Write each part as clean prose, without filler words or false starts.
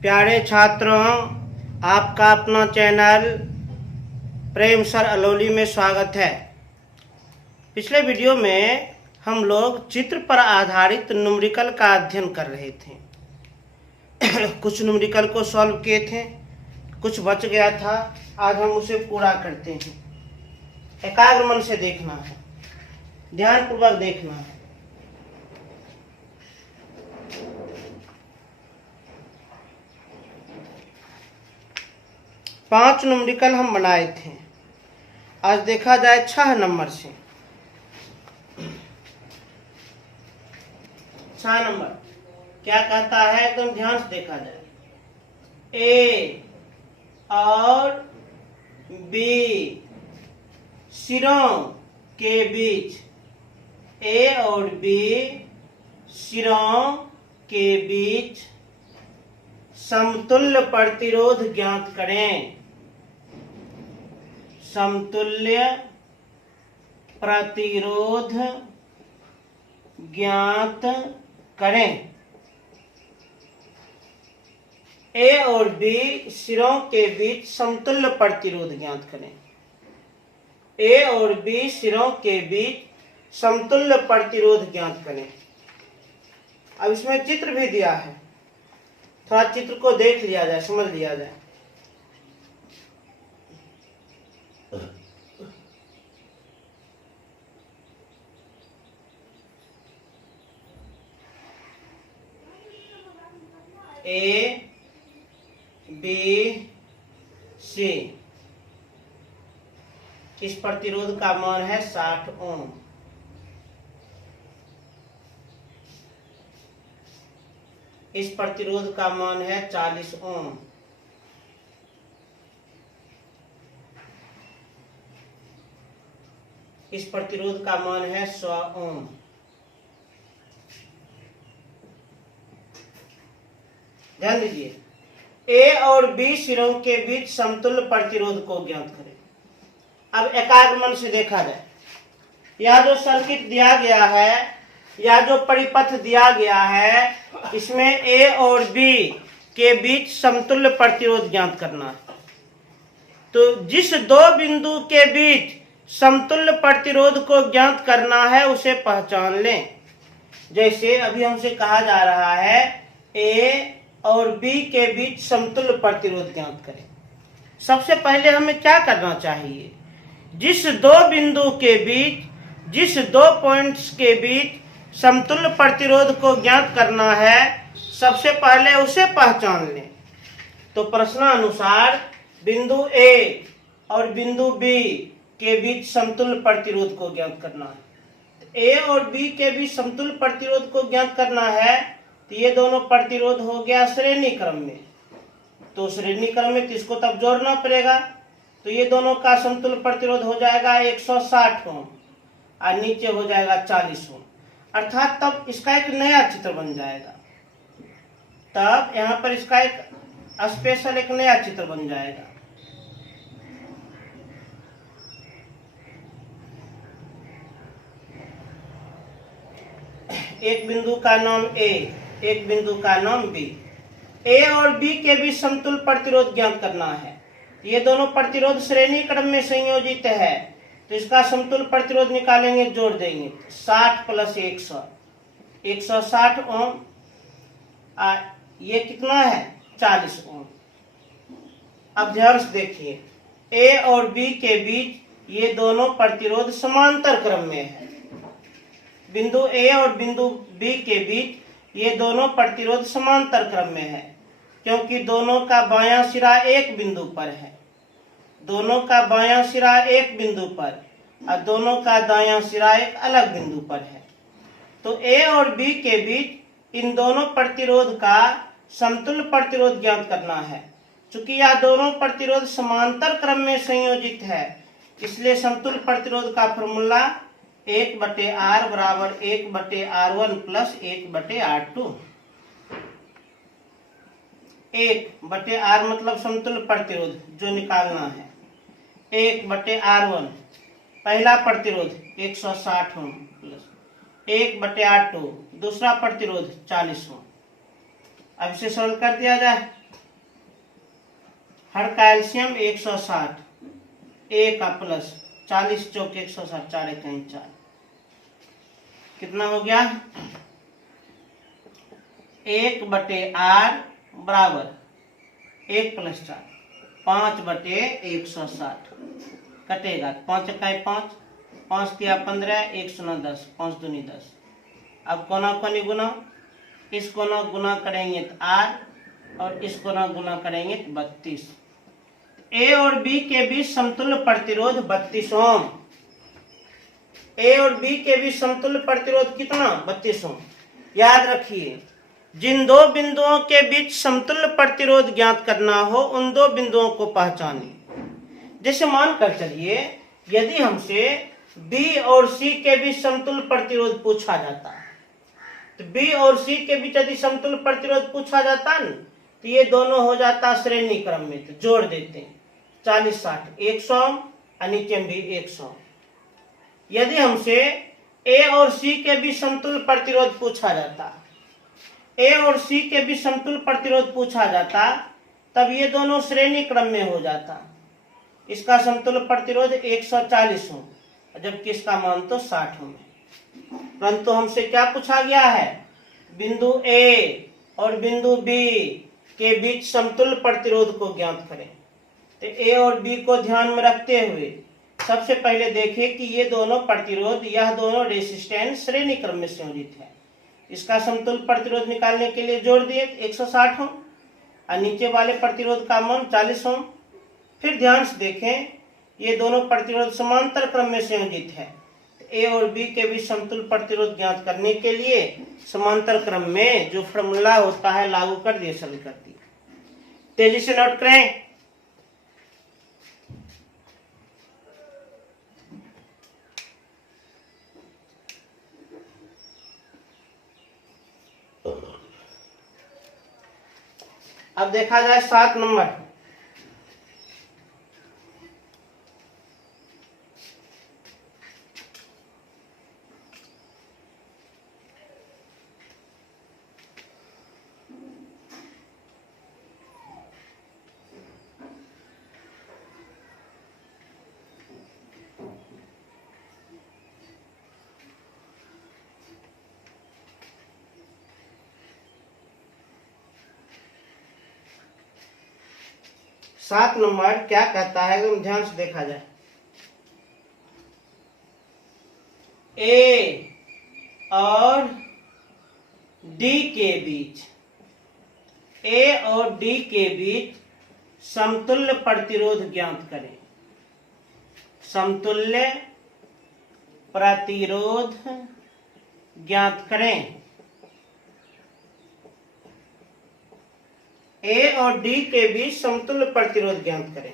प्यारे छात्रों, आपका अपना चैनल प्रेम सर अलौली में स्वागत है। पिछले वीडियो में हम लोग चित्र पर आधारित न्यूमेरिकल का अध्ययन कर रहे थे। कुछ न्यूमेरिकल को सॉल्व किए थे, कुछ बच गया था। आज हम उसे पूरा करते हैं। एकाग्र मन से देखना है, ध्यानपूर्वक देखना है। पांच न्यूमेरिकल हम बनाए थे, आज देखा जाए 6 नंबर से। 6 नंबर क्या कहता है, एकदम ध्यान से देखा जाए। ए और बी सिरों के बीच, ए और बी सिरों के बीच समतुल्य प्रतिरोध ज्ञात करें। समतुल्य प्रतिरोध ज्ञात करें। ए और बी सिरों के बीच समतुल्य प्रतिरोध ज्ञात करें। ए और बी सिरों के बीच समतुल्य प्रतिरोध ज्ञात करें। अब इसमें चित्र भी दिया है, थोड़ा चित्र को देख लिया जाए, समझ लिया जाए। ए बी सी, इस प्रतिरोध का मान है 60 ओम। इस प्रतिरोध का मान है 40 ओम। इस प्रतिरोध का मान है 100 ओम। ध्यान दीजिए, ए और बी सिरों के बीच समतुल्य प्रतिरोध को ज्ञात करें। अब एकाग्र मन से देखा जाए। यह जो सर्किट दिया गया है, या जो परिपथ दिया गया है, इसमें ए और बी के बीच समतुल्य प्रतिरोध ज्ञात करना है। तो जिस दो बिंदु के बीच समतुल्य प्रतिरोध को ज्ञात करना है उसे पहचान लें। जैसे अभी हमसे कहा जा रहा है ए और बी के बीच समतुल्य प्रतिरोध ज्ञात करें। सबसे पहले हमें क्या करना चाहिए, जिस दो बिंदु के बीच, जिस दो पॉइंट्स के बीच समतुल्य प्रतिरोध को ज्ञात करना है, सबसे पहले उसे पहचान लें। तो प्रश्नानुसार बिंदु ए और बिंदु बी के बीच समतुल्य प्रतिरोध को ज्ञात करना है। ए और बी के बीच समतुल्य प्रतिरोध को ज्ञात करना है, तो ये दोनों प्रतिरोध हो गया श्रेणी क्रम में। तो श्रेणी क्रम में इसको तब जोड़ना पड़ेगा। तो ये दोनों का समतुल्य प्रतिरोध हो जाएगा 160 ओम और नीचे हो जाएगा 40 ओम। अर्थात तब इसका एक नया चित्र बन जाएगा। तब यहाँ पर इसका एक स्पेशल एक नया चित्र बन जाएगा। एक बिंदु का नाम ए, एक बिंदु का नाम बी। ए और बी के बीच समतुल्य प्रतिरोध ज्ञात करना है। ये दोनों प्रतिरोध श्रेणी क्रम में संयोजित है, तो इसका समतुल्य प्रतिरोध निकालेंगे, जोड़ देंगे। 60 प्लस 100, 160 ओम। ये कितना है, 40 ओम। अब ध्यान से देखिए, ए और बी के बीच ये दोनों प्रतिरोध समांतर क्रम में है। बिंदु ए और बिंदु बी के बीच ये दोनों प्रतिरोध समांतर क्रम में है, क्योंकि दोनों का बायां सिरा एक बिंदु पर है। दोनों का बायां सिरा एक बिंदु पर और दोनों का दायां सिरा एक अलग बिंदु पर है। तो ए और बी के बीच इन दोनों प्रतिरोध का समतुल्य प्रतिरोध ज्ञात करना है। चूंकि यह दोनों प्रतिरोध समांतर क्रम में संयोजित है, इसलिए समतुल्य प्रतिरोध का फॉर्मूला 1/R बराबर 1/R1 प्लस 1/R2। 1/R मतलब समतुल्य प्रतिरोध जो निकालना है। 1/R1 पहला प्रतिरोध 160 ओम प्लस 1/R2 दूसरा प्रतिरोध 40 ओम। अब इसे सरल कर दिया जाए। हर का एलसीएम 160, ए का प्लस 40 चौक 160, 4 कहीं 4, कितना हो गया 1/r बराबर 1 + 4, 5/160 कटेगा 5 इकाई 5, 5 तिया 15, 1 शून्य 10, 5 दूनी 10। अब कोना कोनी गुना, इस कोना गुना करेंगे तो r और इस कोना गुना करेंगे तो 32। ए और बी के बीच समतुल्य प्रतिरोध 32 ओम। ए और बी के बीच समतुल्य प्रतिरोध कितना 32 ओम। याद रखिए, जिन दो बिंदुओं के बीच समतुल्य प्रतिरोध ज्ञात करना हो उन दो बिंदुओं को पहचानिए। जैसे मानकर चलिए, यदि हमसे बी और सी के बीच समतुल्य प्रतिरोध पूछा जाता है, तो बी और सी के बीच यदि समतुल्य प्रतिरोध पूछा जाता है तो ये दोनों हो जाता श्रेणी क्रम में, तो जोड़ देते हैं 40 60 100 और नीचे में भी 100। यदि हमसे ए और सी के बीच समतुल्य प्रतिरोध पूछा जाता, ए और सी के बीच समतुल्य प्रतिरोध पूछा जाता, तब ये दोनों श्रेणी क्रम में हो जाता। इसका समतुल्य प्रतिरोध 140 हो, जबकि इसका मान तो 60 हो। परंतु हमसे क्या पूछा गया है, बिंदु ए और बिंदु बी के बीच समतुल्य प्रतिरोध को ज्ञात करें। तो ए और बी को ध्यान में रखते हुए सबसे पहले देखें कि ये दोनों प्रतिरोध, यह दोनों रेसिस्टेंस श्रेणी क्रम में संयोजित है। इसका समतुल्य प्रतिरोध निकालने के लिए जोड़ दिए 160 ओम और नीचे वाले प्रतिरोध का मान 40 ओम। फिर ध्यान से देखें, ये दोनों प्रतिरोध समांतर क्रम में संयोजित है। ए और बी के बीच समतुल्य प्रतिरोध ज्ञात करने के लिए समांतर क्रम में जो फॉर्मूला होता है लागू कर दिए, सरल कर दिए। तेजी से नोट करें। अब देखा जाए 7 नंबर। सात नंबर क्या कहता है, एकदम ध्यान से देखा जाए। ए और डी के बीच, ए और डी के बीच समतुल्य प्रतिरोध ज्ञात करें। समतुल्य प्रतिरोध ज्ञात करें। ए और डी के बीच समतुल्य प्रतिरोध ज्ञात करें।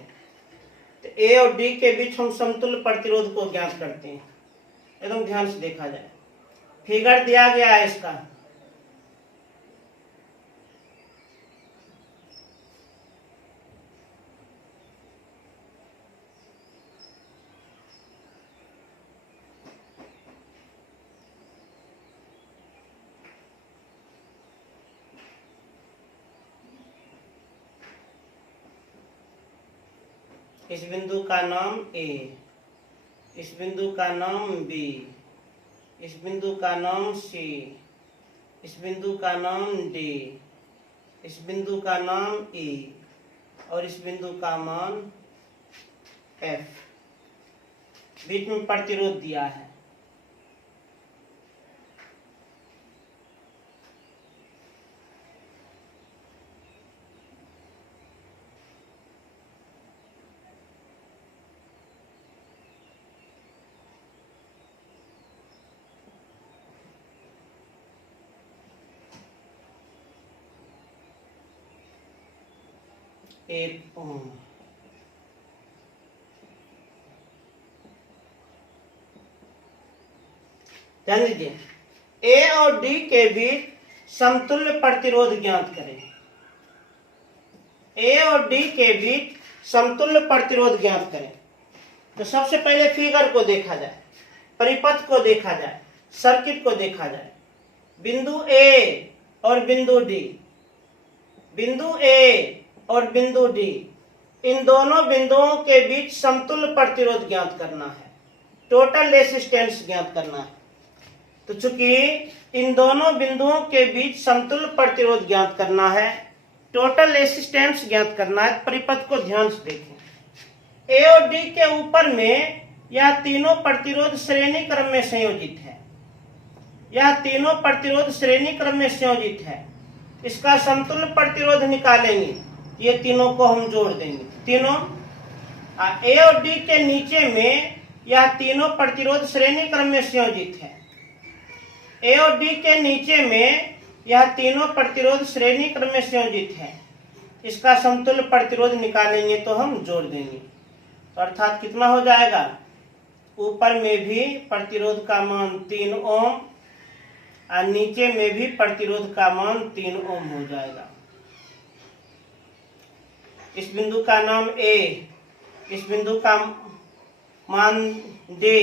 तो ए और डी के बीच हम समतुल्य प्रतिरोध को ज्ञात करते हैं। एकदम ध्यान से देखा जाए, फिगर दिया गया है इसका। इस बिंदु का नाम ए, इस बिंदु का नाम बी, इस बिंदु का नाम सी, इस बिंदु का नाम डी, इस बिंदु का नाम ई और इस बिंदु का मान एफ। बीच में प्रतिरोध दिया है। एक ओम। ध्यान दीजिए, ए और डी के बीच समतुल्य प्रतिरोध ज्ञात करें। ए और डी के बीच समतुल्य प्रतिरोध ज्ञात करें। तो सबसे पहले फिगर को देखा जाए, परिपथ को देखा जाए, सर्किट को देखा जाए। बिंदु ए और बिंदु डी, बिंदु ए और बिंदु डी, इन दोनों बिंदुओं के बीच समतुल्य प्रतिरोध ज्ञात करना है, टोटल रेसिस्टेंस ज्ञात करना है। तो चूंकि इन दोनों बिंदुओं के बीच समतुल्य प्रतिरोध ज्ञात करना है, टोटल रेसिस्टेंस ज्ञात करना है, परिपथ को ध्यान से देखें। ए और डी के ऊपर में यह तीनों प्रतिरोध श्रेणी क्रम में संयोजित है। यह तीनों प्रतिरोध श्रेणी क्रम में संयोजित है। इसका समतुल्य प्रतिरोध निकालेंगे, ये तीनों को हम जोड़ देंगे। तीनों ए और डी के नीचे में यह तीनों प्रतिरोध श्रेणी क्रम में संयोजित है। ए और डी के नीचे में यह तीनों प्रतिरोध श्रेणी क्रम में संयोजित है। इसका समतुल्य प्रतिरोध निकालेंगे तो हम जोड़ देंगे, तो अर्थात कितना हो जाएगा, ऊपर में भी प्रतिरोध का मान 3 ओम और नीचे में भी प्रतिरोध का मान 3 ओम हो जाएगा। इस बिंदु का नाम ए, इस बिंदु का मान डी।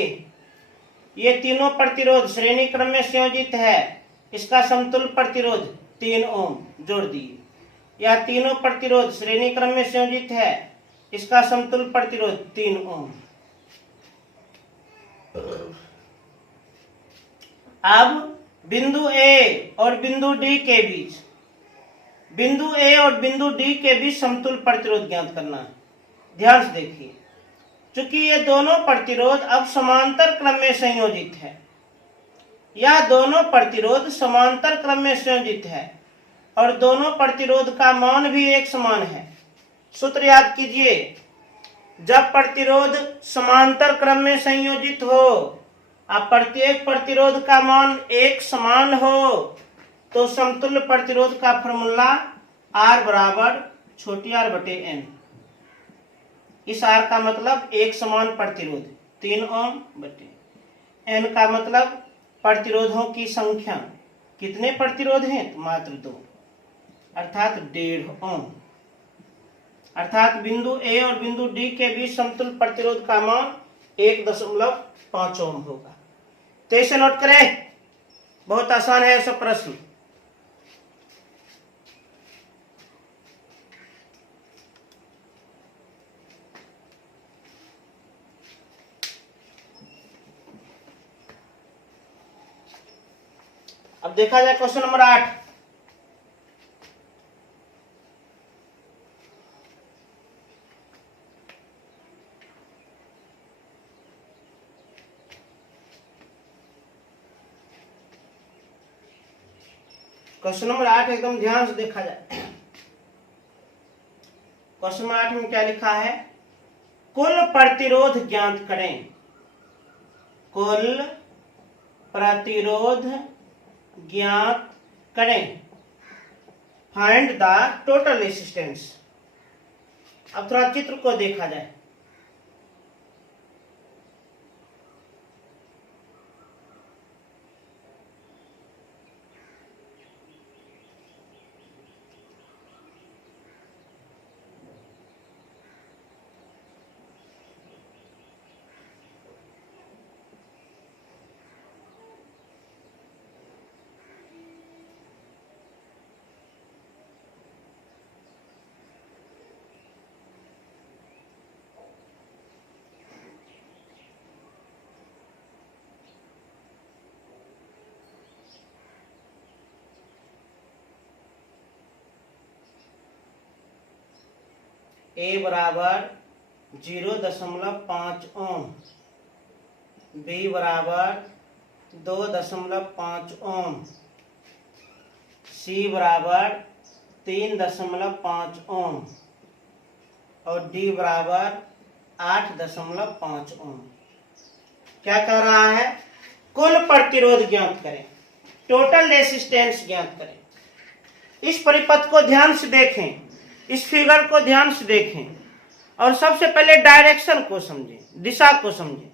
ये तीनों प्रतिरोध श्रेणी क्रम में संयोजित है। इसका समतुल्य प्रतिरोध 3 ओम जोड़ दिए। यह तीनों प्रतिरोध श्रेणी क्रम में संयोजित है। इसका समतुल्य प्रतिरोध 3 ओम। अब बिंदु ए और बिंदु डी के बीच, बिंदु ए और बिंदु डी के बीच समतुल्य प्रतिरोध ज्ञात करना है। ध्यान से देखिए, चूंकि ये दोनों प्रतिरोध अब समांतर क्रम में संयोजित है, यह दोनों प्रतिरोध समांतर क्रम में संयोजित है और दोनों प्रतिरोध का मान भी एक समान है। सूत्र याद कीजिए, जब प्रतिरोध समांतर क्रम में संयोजित हो और प्रत्येक प्रतिरोध का मान एक समान हो तो समतुल्य प्रतिरोध का फॉर्मूला R बराबर छोटी r बटे n। इस R का मतलब एक समान प्रतिरोध 3 ओम बटे n का मतलब प्रतिरोधों की संख्या। कितने प्रतिरोध हैं, तो मात्र 2, अर्थात 1.5 ओम। अर्थात बिंदु ए और बिंदु डी के बीच समतुल्य प्रतिरोध का मान 1.5 ओम होगा। तो इसे नोट करें, बहुत आसान है ऐसा प्रश्न। अब देखा जाए क्वेश्चन नंबर 8। क्वेश्चन नंबर 8 एकदम ध्यान से देखा जाए। क्वेश्चन नंबर 8 में क्या लिखा है, कुल प्रतिरोध ज्ञात करें। कुल प्रतिरोध ज्ञात करें, फाइंड द टोटल रेसिस्टेंस। अब थोड़ा चित्र को देखा जाए। ए बराबर 0.5 ओम, बी बराबर 2.5 ओम, सी बराबर 3.5 ओम और डी बराबर 8.5 ओम। क्या कह रहा है, कुल प्रतिरोध ज्ञात करें, टोटल रेसिस्टेंस ज्ञात करें। इस परिपथ को ध्यान से देखें, इस फिगर को ध्यान से देखें और सबसे पहले डायरेक्शन को समझें, दिशा को समझें।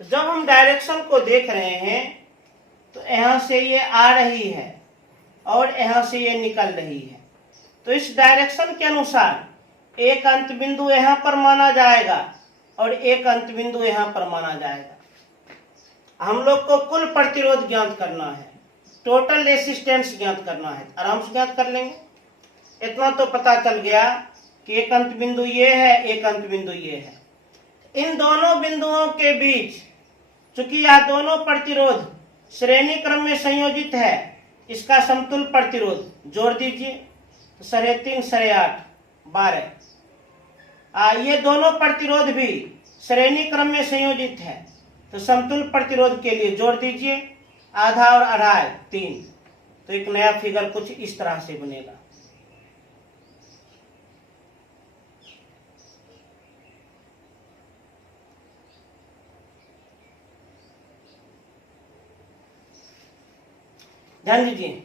तो जब हम डायरेक्शन को देख रहे हैं तो यहां से ये आ रही है और यहां से ये निकल रही है, तो इस डायरेक्शन के अनुसार एक अंत बिंदु यहां पर माना जाएगा और एक अंत बिंदु यहां पर माना जाएगा। हम लोग को कुल प्रतिरोध ज्ञात करना है, टोटल रेसिस्टेंस ज्ञात करना है। आराम से ज्ञात कर लेंगे। इतना तो पता चल गया कि एक अंत बिंदु ये है, एक अंत बिंदु ये है। इन दोनों बिंदुओं के बीच चूंकि यह दोनों प्रतिरोध श्रेणी क्रम में संयोजित है, इसका समतुल्य प्रतिरोध जोड़ दीजिए तो 3.5 8 12। ये दोनों प्रतिरोध भी श्रेणी क्रम में संयोजित है, तो समतुल्य प्रतिरोध के लिए जोड़ दीजिए आधा और अढ़ाई 3, तो एक नया फिगर कुछ इस तरह से बनेगा। ध्यान दीजिए,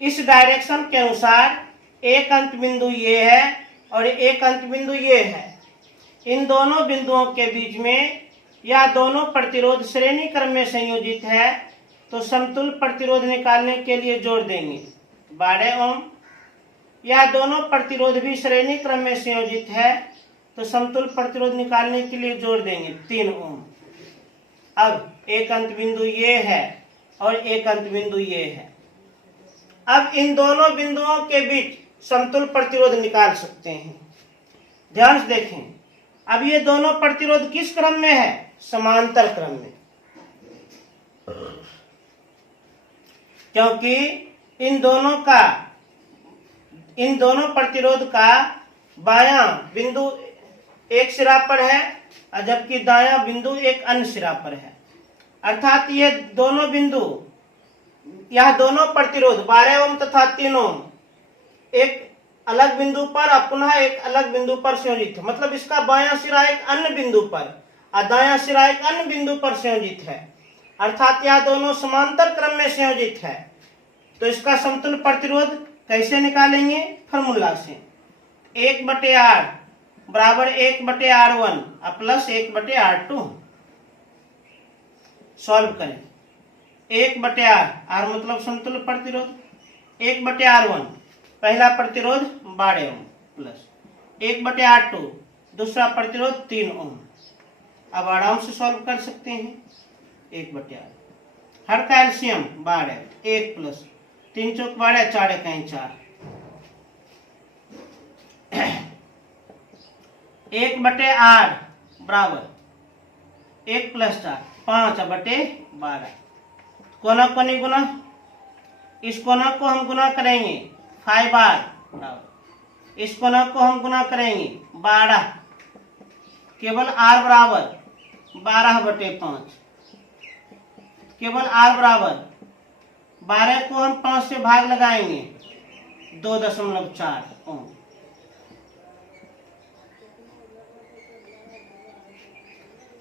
इस डायरेक्शन के अनुसार एक अंत बिंदु ये है और एक अंत बिंदु ये है। इन दोनों बिंदुओं के बीच में यह दोनों प्रतिरोध श्रेणी क्रम में संयोजित है, तो समतुल्य प्रतिरोध निकालने के लिए जोड़ देंगे 12 ओम। यह दोनों प्रतिरोध भी श्रेणी क्रम में संयोजित है, तो समतुल्य प्रतिरोध निकालने के लिए जोड़ देंगे 3 ओम। अब एक अंत बिंदु ये है और एक अंत बिंदु ये है। अब इन दोनों बिंदुओं के बीच समतुल्य प्रतिरोध निकाल सकते हैं। ध्यान से देखें, अब ये दोनों प्रतिरोध किस क्रम में है? समांतर क्रम में, क्योंकि इन दोनों प्रतिरोध का बायां बिंदु एक सिरा पर है और जबकि दायां बिंदु एक अन्य सिरा पर है। अर्थात ये दोनों बिंदु, यह दोनों प्रतिरोध 12 ओम तथा 3 ओम एक अलग बिंदु पर और पुनः एक अलग बिंदु पर संयोजित है। मतलब इसका बायां सिरा एक अन्य बिंदु पर और दायां सिरा एक अन्य बिंदु पर संयोजित है। अर्थात यह दोनों समांतर क्रम में संयोजित है। तो इसका समतुल्य प्रतिरोध कैसे निकालेंगे? फॉर्मूला से 1/r बराबर 1/r1 प्लस 1/r2। सॉल्व करें। 1/r, r मतलब समतुल्य प्रतिरोध, 1/r1 पहला प्रतिरोध 12 ओम प्लस 1/r2 दूसरा प्रतिरोध 3 ओम। अब आराम से सॉल्व कर सकते हैं। 1/r हर का एलसीएम 12, 1 प्लस 3 चौक 12, 4 1 4। 1/r बराबर 1 प्लस 4 5/12। कोना कोनी गुना, इस कोना को हम गुना करेंगे 5r बराबर, इस कोना को हम गुना करेंगे 12, केवल r बराबर 12/5। केवल r बराबर 12 को हम 5 से भाग लगाएंगे 2.4 ओम।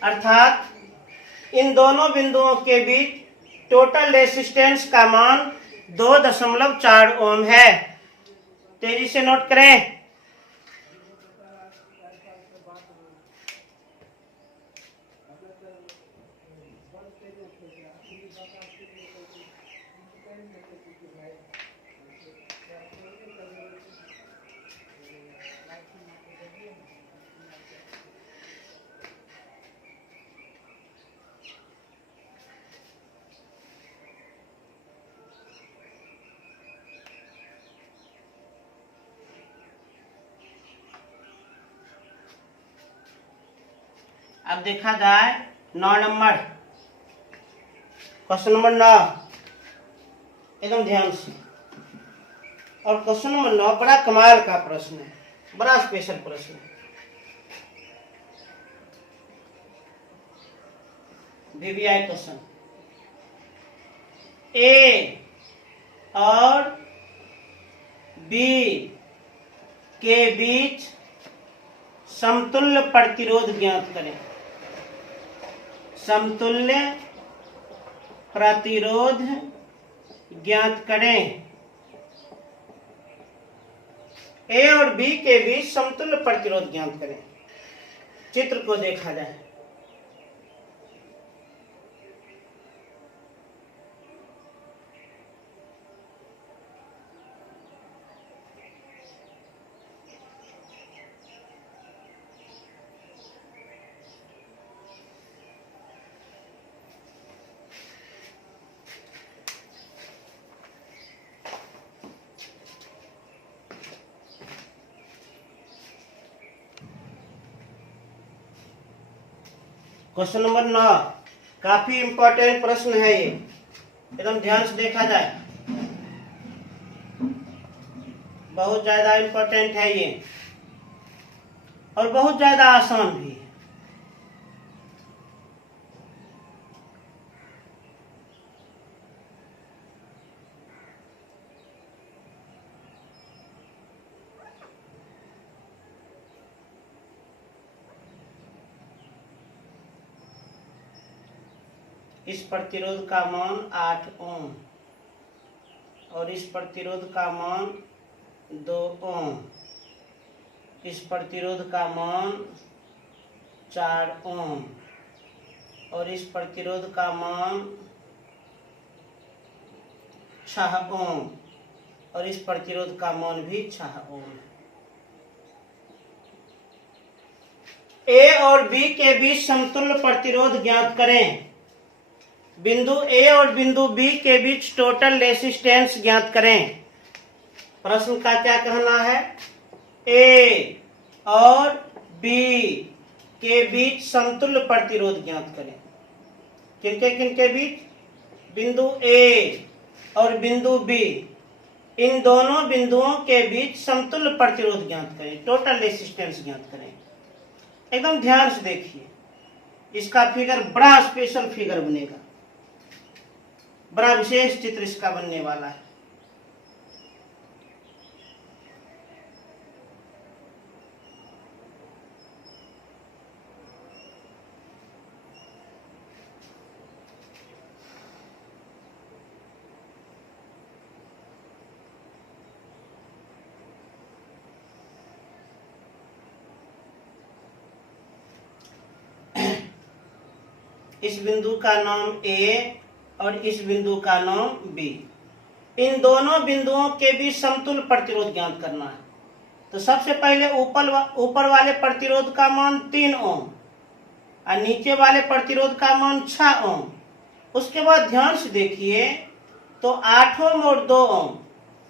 अर्थात इन दोनों बिंदुओं के बीच टोटल रेसिस्टेंस का मान 2.4 ओम है। तेजी से नोट करें। अब देखा जाए 9 नंबर, क्वेश्चन नंबर 9, एकदम ध्यान से। और क्वेश्चन नंबर 9 बड़ा कमाल का प्रश्न है, बड़ा स्पेशल प्रश्न है। VVI question. ए और बी के बीच समतुल्य प्रतिरोध ज्ञात करें। समतुल्य प्रतिरोध ज्ञात करें। ए और बी के बीच समतुल्य प्रतिरोध ज्ञात करें। चित्र को देखा जाए। क्वेश्चन नंबर 9 काफी इंपॉर्टेंट प्रश्न है ये, एकदम ध्यान से देखा जाए, बहुत ज्यादा इंपॉर्टेंट है ये और बहुत ज्यादा आसान भी है। इस प्रतिरोध का मान 8 ओम और इस प्रतिरोध का मान 2 ओम, इस प्रतिरोध का मान 4 ओम और इस प्रतिरोध का मान 6 ओम और इस प्रतिरोध का मान भी 6 ओम है। ए और बी के बीच समतुल्य प्रतिरोध ज्ञात करें। बिंदु ए और बिंदु बी के बीच टोटल रेसिस्टेंस ज्ञात करें। प्रश्न का क्या कहना है? ए और बी के बीच समतुल्य प्रतिरोध ज्ञात करें। किनके बीच? बिंदु ए और बिंदु बी, इन दोनों बिंदुओं के बीच समतुल्य प्रतिरोध ज्ञात करें, टोटल रेसिस्टेंस ज्ञात करें। एकदम ध्यान से देखिए, इसका फिगर बड़ा स्पेशल फिगर बनेगा, बड़ा विशेष चित्र इसका बनने वाला है। इस बिंदु का नाम ए और इस बिंदु का नाम बी, इन दोनों बिंदुओं के बीच समतुल्य प्रतिरोध ज्ञात करना है। तो सबसे पहले ऊपर वाले प्रतिरोध का मान 3 ओम और नीचे वाले प्रतिरोध का मान 6 ओम। उसके बाद ध्यान से देखिए तो 8 ओम और 2 ओम,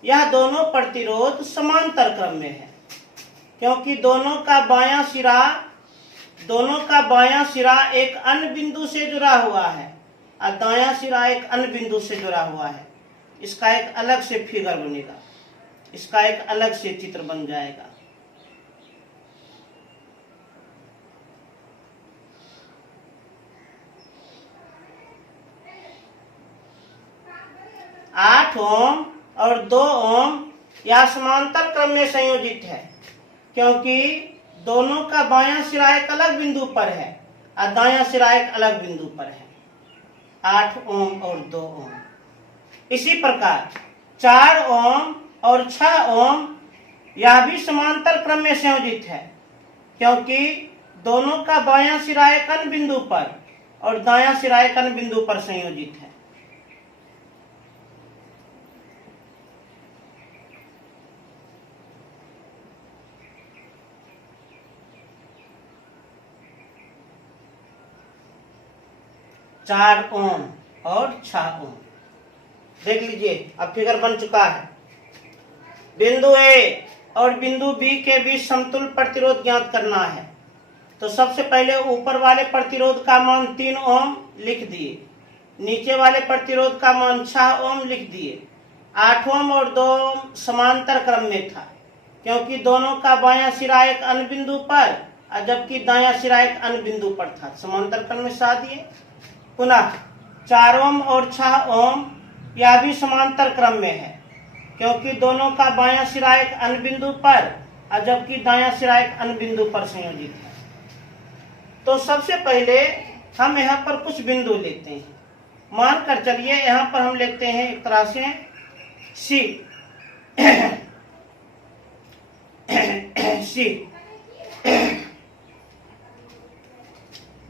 यह दोनों प्रतिरोध समांतर क्रम में है, क्योंकि दोनों का बायां सिरा एक अन्य बिंदु से जुड़ा हुआ है और दायां सिरा एक अन्य बिंदु से जुड़ा हुआ है। इसका एक अलग से फिगर बनेगा, इसका एक अलग से चित्र बन जाएगा। आठ ओम और 2 ओम यह समांतर क्रम में संयोजित है, क्योंकि दोनों का बायां सिरा एक अलग बिंदु पर है और दायां सिरा एक अलग बिंदु पर है। 8 ओम और 2 ओम। इसी प्रकार 4 ओम और 6 ओम यह भी समांतर क्रम में संयोजित है, क्योंकि दोनों का बायां सिरा एक अन्य बिंदु पर और दायां सिरा एक अन्य बिंदु पर संयोजित है। चार ओम और 6 ओम। देख लीजिए, अब फिगर बन चुका है। बिंदु ए और बिंदु बी के बीच समतुल्य प्रतिरोध ज्ञात करना है। तो सबसे पहले ऊपर वाले प्रतिरोध का मान 3 ओम लिख दिए, नीचे वाले प्रतिरोध का मान 6 ओम लिख दिए। 8 ओम और 2 ओम समांतर क्रम में था, क्योंकि दोनों का बायां सिरा एक अन्य बिंदु पर और जबकि दायां सिरा एक अन्य बिंदु पर था, समांतर क्रम में साध दिए। पुनः 4 ओम और 6 ओम यह भी समांतर क्रम में है, क्योंकि दोनों का बायां सिरा एक अन्य बिंदु पर और जबकि दायां सिरा एक अन्य बिंदु पर संयोजित है। तो सबसे पहले हम यहाँ पर कुछ बिंदु लेते हैं। मानकर चलिए यहाँ पर हम लेते हैं एक तरह से सी सी।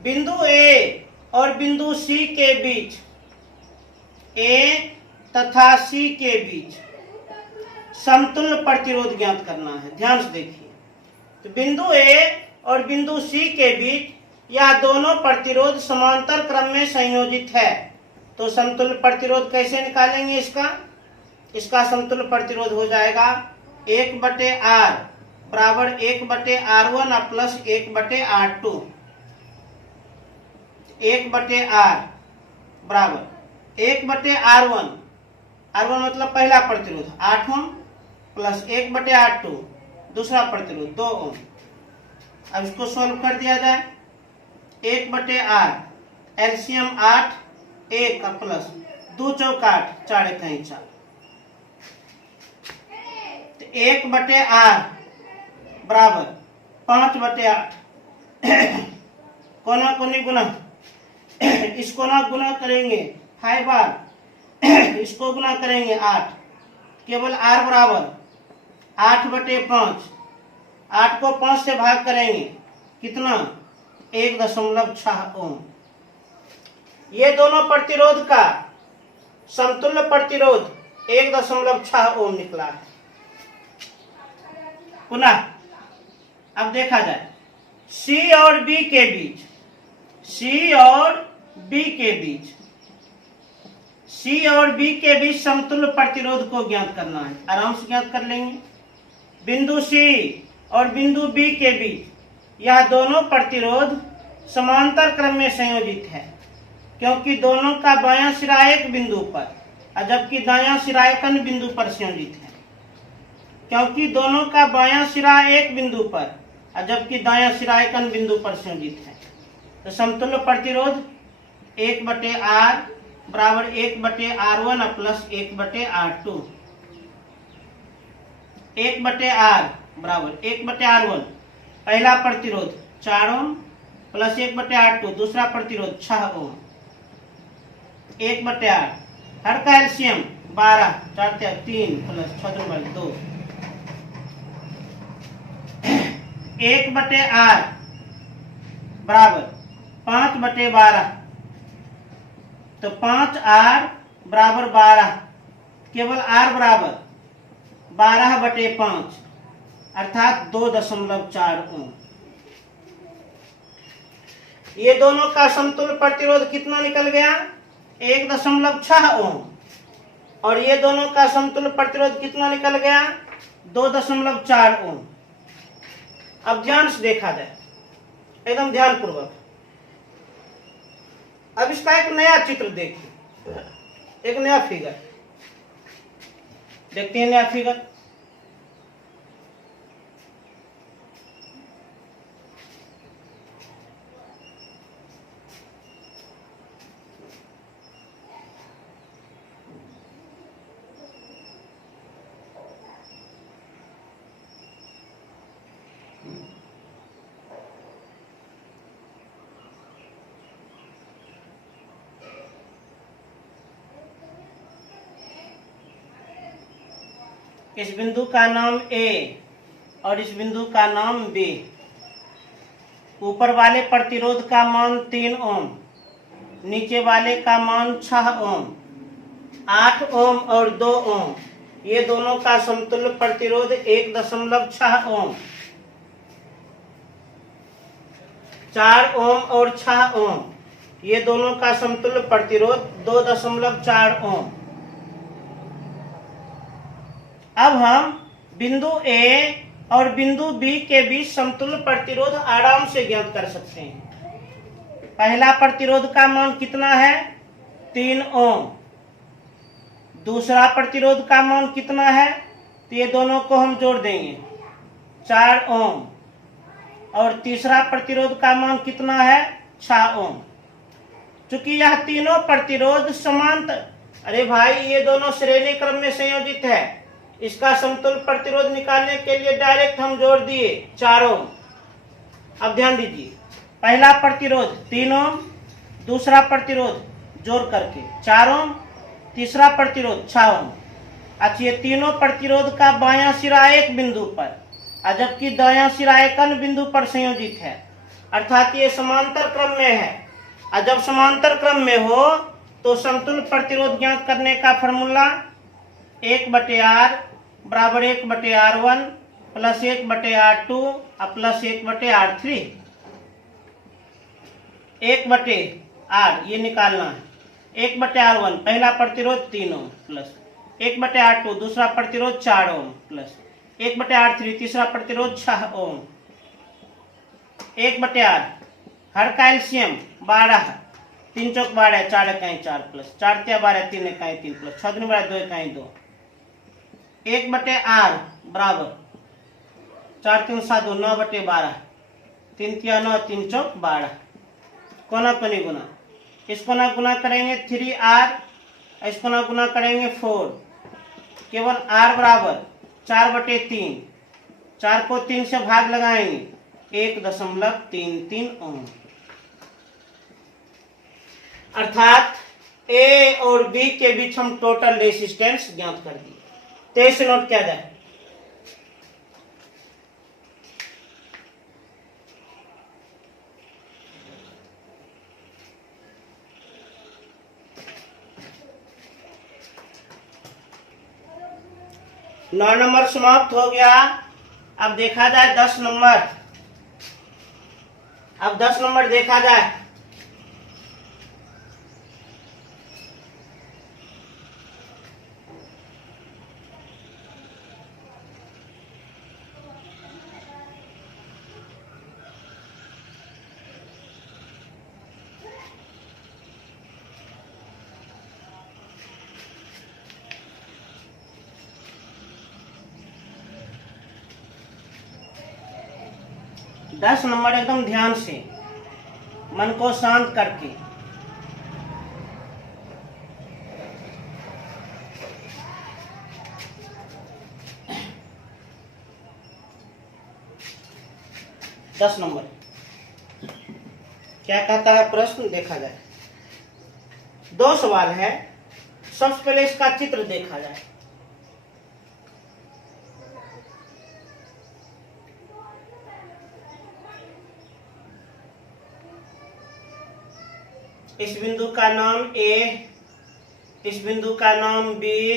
बिंदु ए और बिंदु सी के बीच, ए तथा सी के बीच समतुल्य प्रतिरोध ज्ञात करना है। ध्यान से देखिए, तो बिंदु ए और बिंदु सी के बीच यह दोनों प्रतिरोध समांतर क्रम में संयोजित है। तो समतुल्य प्रतिरोध कैसे निकालेंगे? इसका समतुल्य प्रतिरोध हो जाएगा 1/R बराबर 1/R1 प्लस 1/R2। 1/R बराबर 1/R1। R1 मतलब पहला प्रतिरोध 8 ओम प्लस 1/R2 दूसरा प्रतिरोध 2 ओम। अब इसको सॉल्व कर दिया जाए। 1/R एलसीएम 8 1 प्लस 2 चौक 8 4 1 4। 1/R बराबर 5/8 कोना कोनी गुना इसको ना गुना करेंगे 5 बार इसको गुना करेंगे 8 केवल R बराबर 8/5। 8 को 5 से भाग करेंगे कितना 1.6 ओम। ये दोनों प्रतिरोध का समतुल्य प्रतिरोध 1.6 ओम निकला है। पुनः अब देखा जाए C और B के बीच C और B के बीच समतुल्य प्रतिरोध को ज्ञात करना है। आराम से ज्ञात कर लेंगे। बिंदु C और बिंदु B के बीच यह दोनों प्रतिरोध समांतर क्रम में संयोजित है, क्योंकि दोनों का बायां सिरा एक बिंदु पर और जबकि दायां सिरा एक अन्य बिंदु पर संयोजित है। क्योंकि दोनों का बायां सिरा एक बिंदु पर और जबकि दायां सिरा एक अन्य बिंदु पर संयोजित है, तो समतुल्य प्रतिरोध 1/R बराबर 1/R1 प्लस 1/R2। 1/R बराबर 1/R1 पहला प्रतिरोध 4 ओम प्लस 1/R2 दूसरा प्रतिरोध 6 ओम। 1/R हर का एलसीएम 12 4 3 प्लस 6 2। 1/R बराबर 5/12 तो 5R बराबर 12 केवल R बराबर 12/5 अर्थात 2.4 ओम। ये दोनों का समतुल्य प्रतिरोध कितना निकल गया 1.6 ओम और ये दोनों का समतुल्य प्रतिरोध कितना निकल गया 2.4 ओम। अब ध्यान से देखा जाए एकदम ध्यान पूर्वक। अब इसका एक नया चित्र देखिए, एक नया फिगर देखते हैं। नया फिगर इस बिंदु का नाम A और इस बिंदु का नाम B। ऊपर वाले प्रतिरोध का मान 3 ओम, नीचे वाले का मान 6 ओम, 8 ओम और 2 ओम। ये दोनों का समतुल्य प्रतिरोध 1.6 ओम। 4 ओम और 6 ओम ये दोनों का समतुल्य प्रतिरोध 2.4 ओम। अब हम बिंदु A और बिंदु B के बीच समतुल्य प्रतिरोध आराम से ज्ञात कर सकते हैं। पहला प्रतिरोध का मान कितना है 3 ओम। दूसरा प्रतिरोध का मान कितना है तो ये दोनों को हम जोड़ देंगे 4 ओम और तीसरा प्रतिरोध का मान कितना है 6 ओम। चूंकि यह तीनों प्रतिरोध समांतर, अरे भाई ये दोनों श्रेणी क्रम में संयोजित है, इसका समतुल्य प्रतिरोध निकालने के लिए डायरेक्ट हम जोड़ दिए 4 ओम। अब ध्यान दीजिए, पहला प्रतिरोध 3 ओम, दूसरा प्रतिरोध जोड़ करके 4 ओम, तीसरा प्रतिरोध 6 ओम। अच्छा, ये तीनों प्रतिरोध का बायां सिरा एक बिंदु पर और जबकि दायां सिरा एक अन्य बिंदु पर संयोजित है, अर्थात ये समांतर क्रम में है। और जब समांतर क्रम में हो तो समतुल्य प्रतिरोध ज्ञात करने का फॉर्मूला 1/R बराबर 1/R1 plus 1/R2 plus 1/R3। 1/R ये निकालना है। 1/R1 पहला प्रतिरोध 3 ओम प्लस 1/R2 दूसरा प्रतिरोध 4 ओम प्लस 1/R3 तीसरा प्रतिरोध 6 ओम। 1/R हर का एलसीएम 12 तीन चौक 12, 4 इकाई 4 प्लस 4 तिया 12, 3 इकाई 3 प्लस 6 दूनी 12, 2 इकाई 2, 1/r बराबर 4 3 7 2, 9/12, 3 तिया 9, 3 चौक 12, कोना कोनी गुना, इसको ना गुना करेंगे 3r, इसको ना गुना करेंगे 4, केवल r बराबर 4/3, 4 को 3 से भाग लगाएंगे 1.33 ओम। अर्थात ए और बी के बीच हम टोटल रेसिस्टेंस ज्ञात कर दिए। तो इसे नोट किया जाए। नौ नंबर समाप्त हो गया। अब देखा जाए 10 नंबर। अब 10 नंबर देखा जाए। दस नंबर एकदम ध्यान से, मन को शांत करके। दस नंबर क्या कहता है प्रश्न, देखा जाए। दो सवाल है। सबसे पहले इसका चित्र देखा जाए। इस बिंदु का नाम ए, इस बिंदु का नाम बी,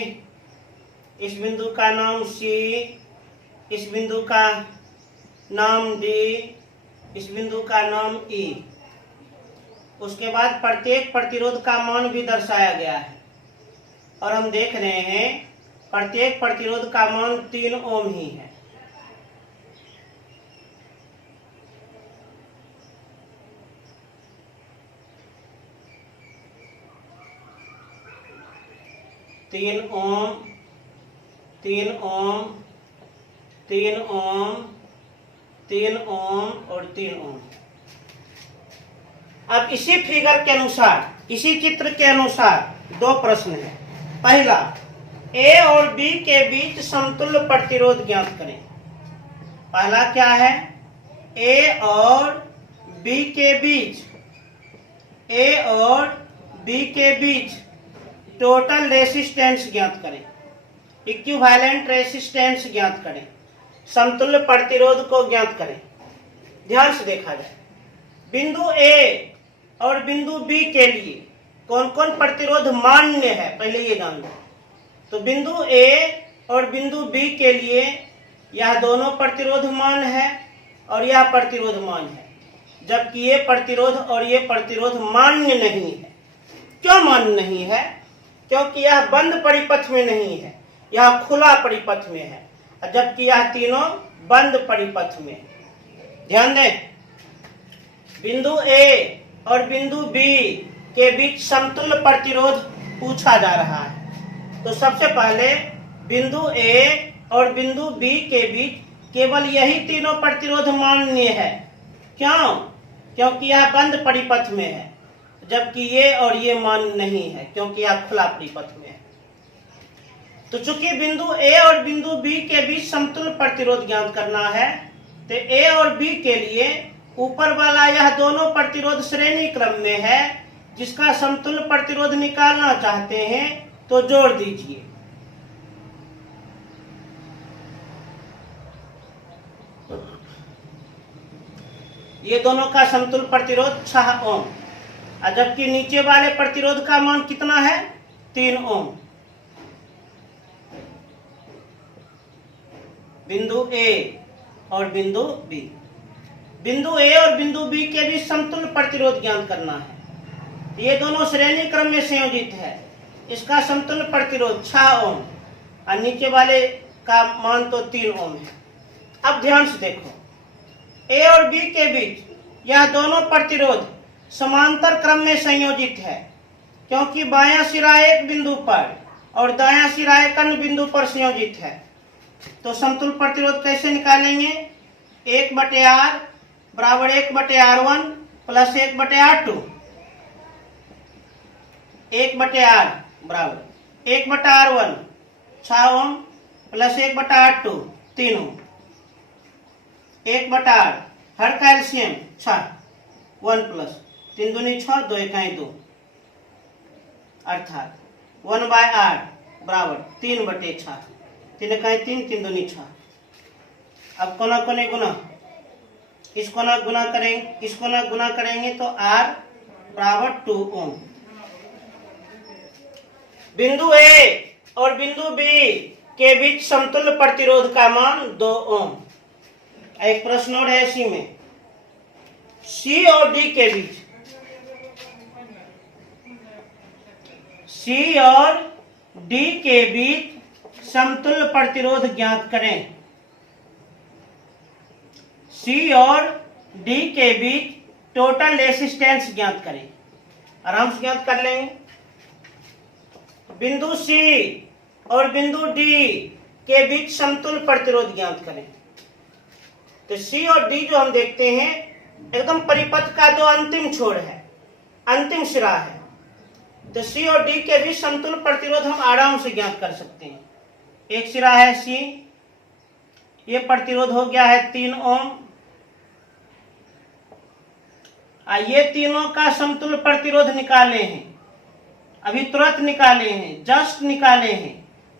इस बिंदु का नाम सी, इस बिंदु का नाम डी, इस बिंदु का नाम ई। उसके बाद प्रत्येक प्रतिरोध का मान भी दर्शाया गया है और हम देख रहे हैं प्रत्येक प्रतिरोध का मान 3 ओम ही है। तीन ओम, 3 ओम, 3 ओम, 3 ओम और 3 ओम। अब इसी फिगर के अनुसार, इसी चित्र के अनुसार दो प्रश्न है। पहला, ए और बी के बीच समतुल्य प्रतिरोध ज्ञात करें। पहला क्या है, ए और बी के बीच, ए और बी के बीच टोटल रेसिस्टेंस ज्ञात करें, इक्विवेलेंट रेसिस्टेंस ज्ञात करें, समतुल्य प्रतिरोध को ज्ञात करें। ध्यान से देखा जाए, बिंदु ए और बिंदु बी के लिए कौन कौन प्रतिरोध मान्य है, पहले ये जान लो। तो बिंदु ए और बिंदु बी के लिए यह दोनों प्रतिरोध मान है और यह प्रतिरोध मान है, जबकि ये प्रतिरोध और ये प्रतिरोध मान्य नहीं है। क्यों मान्य नहीं है? क्योंकि यह बंद परिपथ में नहीं है, यह खुला परिपथ में है, जबकि यह तीनों बंद परिपथ में है। ध्यान दें, बिंदु ए और बिंदु बी के बीच समतुल्य प्रतिरोध पूछा जा रहा है। तो सबसे पहले बिंदु ए और बिंदु बी के बीच केवल यही तीनों प्रतिरोध मान्य है। क्यों? क्योंकि यह बंद परिपथ में है, जबकि ये और ये मान्य नहीं है, क्योंकि यह खुला परिपथ में है। तो चूंकि बिंदु ए और बिंदु बी के बीच समतुल्य प्रतिरोध ज्ञात करना है, तो ए और बी के लिए ऊपर वाला यह दोनों प्रतिरोध श्रेणी क्रम में है। जिसका समतुल्य प्रतिरोध निकालना चाहते हैं तो जोड़ दीजिए। ये दोनों का समतुल्य प्रतिरोध 6 ओम, जबकि नीचे वाले प्रतिरोध का मान कितना है? 3 ओम। बिंदु ए और बिंदु बी, बिंदु ए और बिंदु बी के बीच समतुल्य प्रतिरोध ज्ञात करना है। ये दोनों श्रेणी क्रम में संयोजित है। इसका समतुल्य प्रतिरोध 6 ओम और नीचे वाले का मान तो 3 ओम है। अब ध्यान से देखो, ए और बी के बीच यह दोनों प्रतिरोध समांतर क्रम में संयोजित है, क्योंकि बायां सिरा एक बिंदु पर और दायां सिरा एक अन्य बिंदु पर संयोजित है। तो समतुल्य प्रतिरोध कैसे निकालेंगे? 1/R बराबर 1/R1 प्लस 1/R2। 1/R बराबर 1/R1 6 ओम प्लस 1/R2 3 ओम। 1/R हर का एलसीएम 6 1 प्लस 3 दूनी 6 2 इकाई 2 अर्थात 1/R बराबर 3/6 3 इकाई 3 3 दूनी 6। अब कोना कोने गुना, इस कोना गुना करेंगे, इस कोना गुना करेंगे तो R बराबर 2 ओम। बिंदु ए और बिंदु बी के बीच समतुल्य प्रतिरोध का मान 2 ओम। एक प्रश्न और है इसी में, सी और डी के बीच, सी और डी के बीच समतुल्य प्रतिरोध ज्ञात करें। सी और डी के बीच टोटल रेसिस्टेंस ज्ञात करें। आराम से ज्ञात कर लेंगे। बिंदु सी और बिंदु डी के बीच समतुल्य प्रतिरोध ज्ञात करें। तो सी और डी जो हम देखते हैं एकदम परिपथ का जो अंतिम छोर है, अंतिम सिरा है, तो सी और डी के बीच समतुल्य प्रतिरोध हम आराम से ज्ञात कर सकते हैं। एक सिरा है सी, ये प्रतिरोध हो गया है 3 ओम। ये तीनों का समतुल्य प्रतिरोध निकाले हैं, अभी तुरंत निकाले हैं, जस्ट निकाले हैं।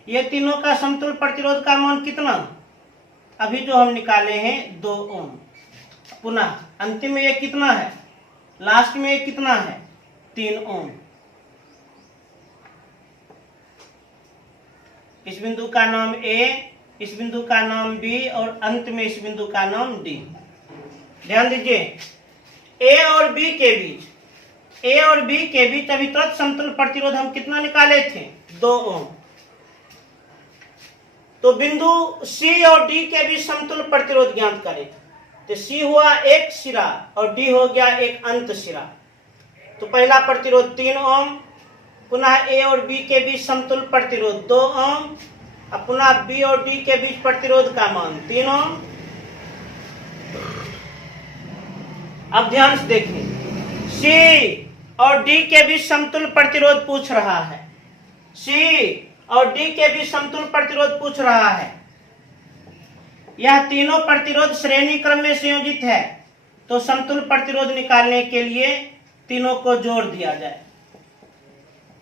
ये तीनों का समतुल्य प्रतिरोध का मान कितना? अभी जो हम निकाले हैं 2 ओम। पुनः अंतिम में ये कितना है? लास्ट में ये कितना है? 3 ओम। इस बिंदु का नाम ए, इस बिंदु का नाम बी और अंत में इस बिंदु का नाम डी। ध्यान दीजिए, ए और बी के बीच, ए और बी के बीच अभी तुरंत समतुल्य प्रतिरोध हम कितना निकाले थे? 2 ओम। तो बिंदु सी और डी के बीच समतुल्य प्रतिरोध ज्ञात करें। तो सी हुआ एक सिरा और डी हो गया एक अंत सिरा। तो पहला प्रतिरोध 3 ओम, पुनः ए और बी के बीच समतुल्य प्रतिरोध 2 ओम, अब पुनः बी और डी के बीच प्रतिरोध का मान 3 ओम। अब ध्यान से देखें, सी और डी के बीच समतुल्य प्रतिरोध पूछ रहा है। सी और डी के बीच समतुल्य प्रतिरोध पूछ रहा है। यह तीनों प्रतिरोध श्रेणी क्रम में संयोजित है, तो समतुल्य प्रतिरोध निकालने के लिए तीनों को जोड़ दिया जाए,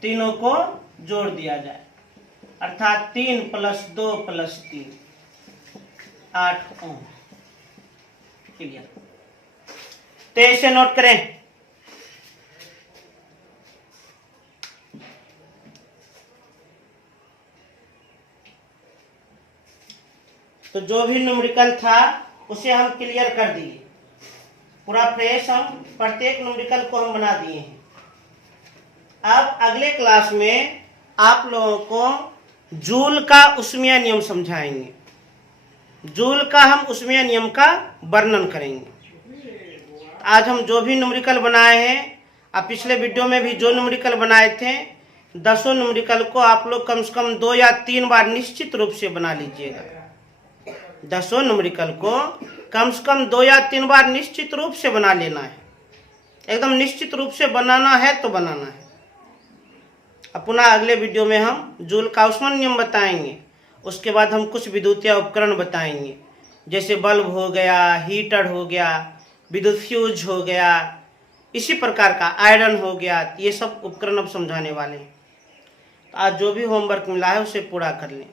तीनों को जोड़ दिया जाए, अर्थात 3 + 2 + 3 8 ओम। क्लियर? तो इसे नोट करें। तो जो भी न्यूमेरिकल था उसे हम क्लियर कर दिए, पूरा फ्रेश हम प्रत्येक न्यूमेरिकल को हम बना दिए हैं। अब अगले क्लास में आप लोगों को जूल का ऊष्मीय नियम समझाएंगे। जूल का हम ऊष्मीय नियम का वर्णन करेंगे। आज हम जो भी न्यूमेरिकल बनाए हैं, आप पिछले वीडियो में भी जो न्यूमेरिकल बनाए थे, 10 न्यूमेरिकल को आप लोग कम से कम 2 या 3 बार निश्चित रूप से बना लीजिएगा। 10 न्यूमेरिकल को कम से कम 2 या 3 बार निश्चित रूप से बना लेना है। एकदम निश्चित रूप से बनाना है तो बनाना है। अब पुनः अगले वीडियो में हम जूल का ऊष्मा नियम बताएंगे। उसके बाद हम कुछ विद्युतीय उपकरण बताएंगे, जैसे बल्ब हो गया, हीटर हो गया, विद्युत फ्यूज हो गया, इसी प्रकार का आयरन हो गया। ये सब उपकरण अब समझाने वाले हैं। तो आज जो भी होमवर्क मिला है उसे पूरा कर लें।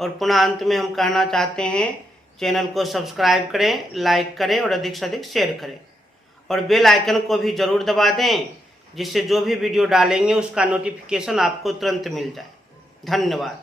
और पुनः अंत में हम कहना चाहते हैं, चैनल को सब्सक्राइब करें, लाइक करें और अधिक से अधिक शेयर करें, और बेल आइकन को भी जरूर दबा दें, जिससे जो भी वीडियो डालेंगे उसका नोटिफिकेशन आपको तुरंत मिल जाए। धन्यवाद।